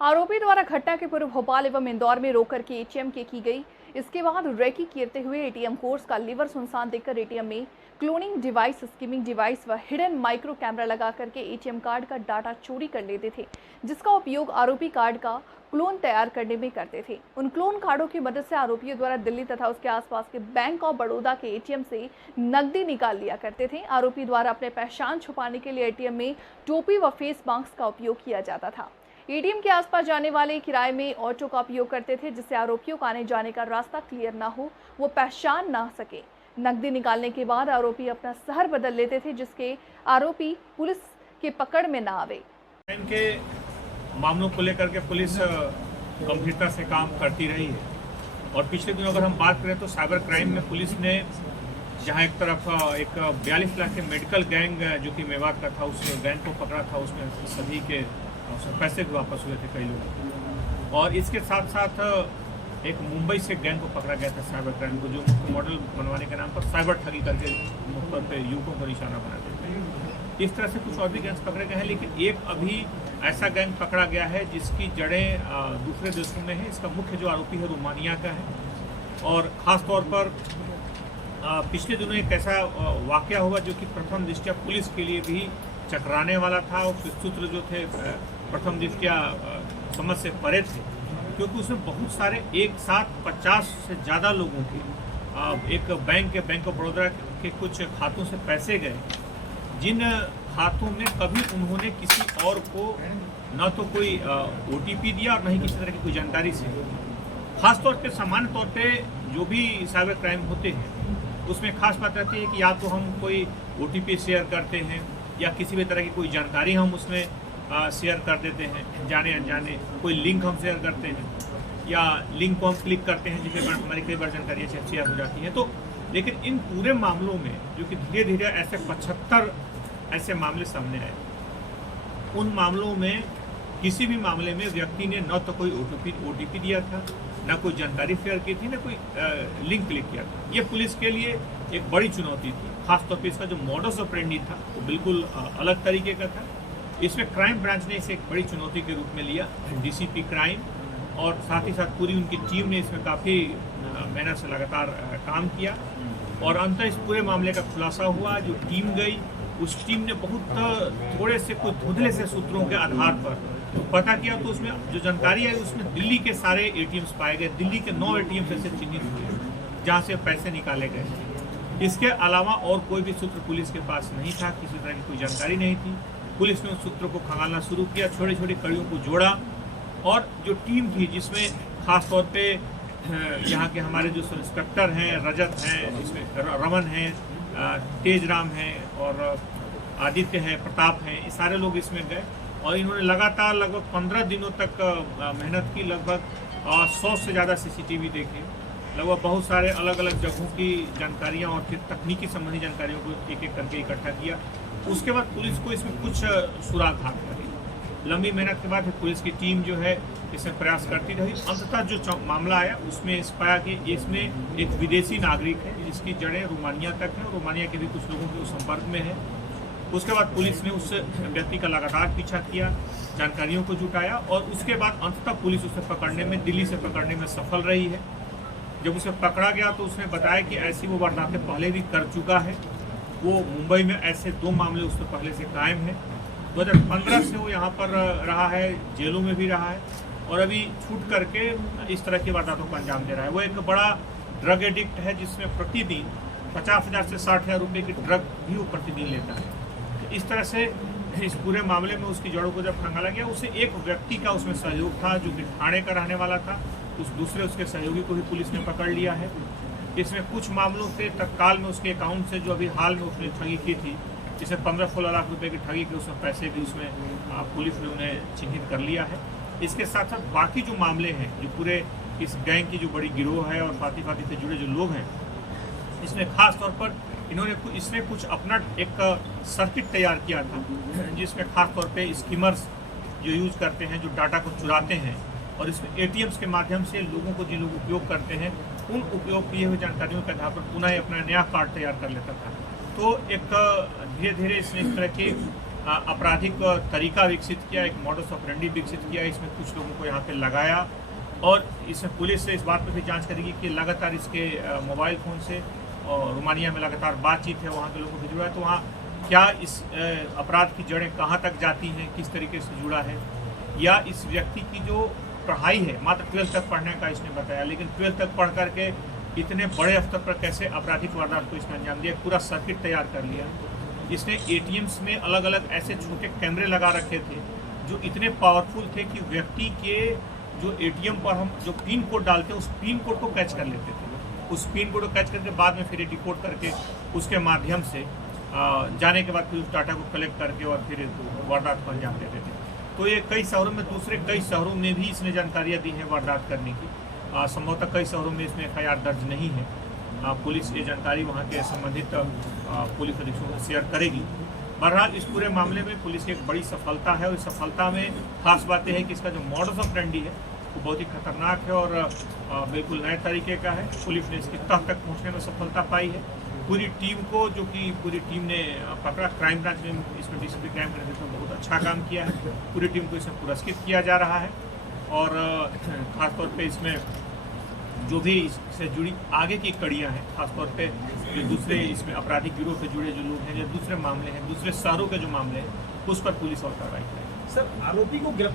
आरोपी द्वारा घटना के पूर्व भोपाल एवं इंदौर में रोक करके एटीएम की गई। इसके बाद रेकी करते हुए एटीएम कोर्स का लीवर सुनसान देखकर एटीएम में क्लोनिंग डिवाइस, स्किमिंग डिवाइस व हिडन माइक्रो कैमरा लगा करके एटीएम कार्ड का डाटा चोरी कर लेते थे, जिसका उपयोग आरोपी कार्ड का क्लोन तैयार करने में करते थे। उन क्लोन कार्डों की मदद से आरोपियों द्वारा दिल्ली तथा उसके आसपास के बैंक ऑफ बड़ौदा के एटीएम से नकदी निकाल लिया करते थे। आरोपी द्वारा अपने पहचान छुपाने के लिए एटीएम में टोपी व फेस मास्क का उपयोग किया जाता था। एटीएम के आसपास जाने वाले किराए में ऑटो का उपयोग करते थे, जिससे आरोपियों का आने जाने का रास्ता क्लियर ना हो, वो पहचान ना सके। नकदी निकालने के बाद आरोपी अपना शहर बदल लेते थे, जिसके आरोपी पुलिस के पकड़ में ना आवे। इनके मामलों को लेकर के पुलिस गंभीरता से काम करती रही है और पिछले दिनों अगर हम बात करें तो साइबर क्राइम में पुलिस ने जहां एक तरफ एक 42 लाख के मेडिकल गैंग जो कि मेवात का था, उस गैंग को पकड़ा था, उसमें सभी के पैसे भी वापस हुए थे कई लोग। और इसके साथ साथ एक मुंबई से गैंग को पकड़ा गया था साइबर क्राइम को, जो मुख्य मॉडल बनवाने के नाम पर साइबर ठगी करके मुख्य तौर पर युवकों को निशाना बनाते थे। इस तरह से कुछ और भी गैंग्स पकड़े गए हैं, लेकिन एक अभी ऐसा गैंग पकड़ा गया है जिसकी जड़ें दूसरे देशों में है। इसका मुख्य जो आरोपी है रोमानिया का है और ख़ास तौर पर पिछले दिनों एक ऐसा वाक़या हुआ जो कि प्रथम दृष्टया पुलिस के लिए भी चकराने वाला था। उसके सूत्र जो थे प्रथम दृष्टया समझ से परे थे, क्योंकि उसमें बहुत सारे एक साथ 50 से ज़्यादा लोगों के एक बैंक ऑफ बड़ौदा के कुछ खातों से पैसे गए, जिन खातों में कभी उन्होंने किसी और को न तो कोई OTP दिया और न ही किसी तरह की कोई जानकारी से। खास तौर पे सामान्य तौर पे जो भी साइबर क्राइम होते हैं उसमें खास बात रहती है कि या तो हम कोई OTP शेयर करते हैं या किसी भी तरह की कोई जानकारी हम उसमें शेयर कर देते हैं, जाने अनजाने कोई लिंक हम शेयर करते हैं या लिंक को हम क्लिक करते हैं जिससे हमारी कई बार जानकारी शेयर हो जाती है। तो लेकिन इन पूरे मामलों में जो कि धीरे धीरे ऐसे 75 ऐसे मामले सामने आए, उन मामलों में किसी भी मामले में व्यक्ति ने न तो कोई OTP दिया था, न कोई जानकारी शेयर की थी, न कोई लिंक क्लिक किया था। ये पुलिस के लिए एक बड़ी चुनौती थी। खासतौर पर इसका जो मॉडस ऑपरेंडी था वो बिल्कुल अलग तरीके का था। इसमें क्राइम ब्रांच ने इसे एक बड़ी चुनौती के रूप में लिया, DCP क्राइम, और साथ ही साथ पूरी उनकी टीम ने इसमें काफ़ी मेहनत से लगातार काम किया और अंत इस पूरे मामले का खुलासा हुआ। जो टीम गई, उस टीम ने बहुत थोड़े से कुछ धुंधले से सूत्रों के आधार पर पता किया, तो उसमें जो जानकारी आई उसमें दिल्ली के सारे ATMs पाए गए। दिल्ली के 9 ATMs ऐसे चिन्हित हुए जहाँ से पैसे निकाले गए। इसके अलावा और कोई भी सूत्र पुलिस के पास नहीं था, किसी तरह की कोई जानकारी नहीं थी। पुलिस ने उस सूत्रों को खंगालना शुरू किया, छोटी छोटी कड़ियों को जोड़ा और जो टीम थी जिसमें खास तौर पे यहाँ के हमारे जो इंस्पेक्टर हैं, रजत हैं, इसमें रमन हैं, तेजराम हैं और आदित्य हैं, प्रताप हैं, ये सारे लोग इसमें गए और इन्होंने लगातार लगभग 15 दिनों तक मेहनत की। लगभग 100 से ज़्यादा CCTV देखे, लगभग बहुत सारे अलग अलग जगहों की जानकारियाँ और फिर तकनीकी संबंधी जानकारियों को एक एक करके इकट्ठा किया। उसके बाद पुलिस को इसमें कुछ सुराग हाथ लगे। लंबी मेहनत के बाद पुलिस की टीम जो है इसमें प्रयास करती रही। अंततः जो मामला आया उसमें इस पाया कि इसमें एक विदेशी नागरिक है जिसकी जड़ें रोमानिया तक हैं, रोमानिया के भी कुछ लोगों के संपर्क में है। उसके बाद पुलिस ने उस व्यक्ति का लगातार पीछा किया, जानकारियों को जुटाया और उसके बाद अंततः पुलिस उसे पकड़ने में, दिल्ली से पकड़ने में सफल रही है। जब उसे पकड़ा गया तो उसने बताया कि ऐसी वो वारदातें पहले भी कर चुका है। वो मुंबई में ऐसे 2 मामले उससे पहले से कायम हैं। 2015 से वो यहाँ पर रहा है, जेलों में भी रहा है और अभी छूट करके इस तरह की वारदातों को अंजाम दे रहा है। वो एक बड़ा ड्रग एडिक्ट है जिसमें प्रतिदिन 50,000 से 60,000 रुपये की ड्रग भी वो प्रतिदिन लेता है। इस तरह से इस पूरे मामले में उसकी जड़ों को जब खंगाला गया, उसे एक व्यक्ति का उसमें सहयोग था जो कि ठाणे का रहने वाला था। उस दूसरे उसके सहयोगी को भी पुलिस ने पकड़ लिया है। इसमें कुछ मामलों से तत्काल में उसके अकाउंट से जो अभी हाल में उसने ठगी की थी, जिसे 15-16 लाख रुपए की ठगी के उसमें पैसे भी उसमें पुलिस ने उन्हें चिन्हित कर लिया है। इसके साथ साथ बाकी जो मामले हैं, जो पूरे इस गैंग की जो बड़ी गिरोह है और फाती से जुड़े जो लोग हैं, इसमें खास तौर पर इसने कुछ अपना एक सर्किट तैयार किया था जिसमें खास तौर पे स्कीमर्स जो यूज करते हैं, जो डाटा को चुराते हैं और इसमें ATMs के माध्यम से लोगों को जिन लोग उपयोग करते हैं उन उपयोग किए हुए जानकारियों के आधार पर पुनः अपना नया कार्ड तैयार कर लेता था। तो एक धीरे धीरे इसने इस तरह की आपराधिक तरीका विकसित किया, एक मॉडस ऑपरेंडी विकसित किया। इसमें कुछ लोगों को यहाँ पे लगाया और इसमें पुलिस से इस बात पर भी जांच करेगी कि लगातार इसके मोबाइल फ़ोन से और रोमानिया में लगातार बातचीत है, वहाँ के लोगों से जुड़ा है, तो वहाँ क्या इस अपराध की जड़ें कहाँ तक जाती हैं, किस तरीके से जुड़ा है, या इस व्यक्ति की जो पढ़ाई है, मात्र 12th तक पढ़ने का इसने बताया, लेकिन 12th तक पढ़ करके इतने बड़े स्तर पर कैसे आपराधिक वारदात को इसने अंजाम दिया, पूरा सर्किट तैयार कर लिया। इसने ATMs में अलग अलग ऐसे छोटे कैमरे लगा रखे थे जो इतने पावरफुल थे कि व्यक्ति के जो ATM पर हम जो पिन कोड डालते हैं उस पिन कोड को कैच कर लेते थे। उस पिन कोड को कैच करके बाद में फिर डिकोड करके उसके माध्यम से जाने के बाद फिर उस डाटा को कलेक्ट करके और फिर वारदात को अंजाम देते थे। तो ये कई शहरों में, दूसरे कई शहरों में भी इसने जानकारियाँ दी हैं वारदात करने की। संभवतः कई शहरों में इसमें FIR दर्ज नहीं है। पुलिस ये जानकारी वहाँ के संबंधित पुलिस अधीक्षकों से शेयर करेगी। बहरहाल इस पूरे मामले में पुलिस की एक बड़ी सफलता है और इस सफलता में खास बात यह है कि इसका जो मॉडस ऑपरेंडी है वो बहुत ही खतरनाक है और बिल्कुल नए तरीके का है। पुलिस ने इसकी तह तक पहुँचने में सफलता पाई है। पूरी टीम को, जो कि पूरी टीम ने पकड़ा, क्राइम ब्रांच ने इसमें DCP क्राइम के नेतृत्व में बहुत अच्छा काम किया है। पूरी टीम को इसमें पुरस्कृत किया जा रहा है और ख़ासतौर पे इसमें जो भी इससे जुड़ी आगे की कड़ियां हैं, खासतौर पे जो दूसरे इसमें आपराधिक गिरोह से जुड़े जो लोग हैं या दूसरे मामले हैं, दूसरे शहरों के जो मामले हैं, उस पर पुलिस और कार्रवाई करेगी। सर, आरोपी को गिरफ्तार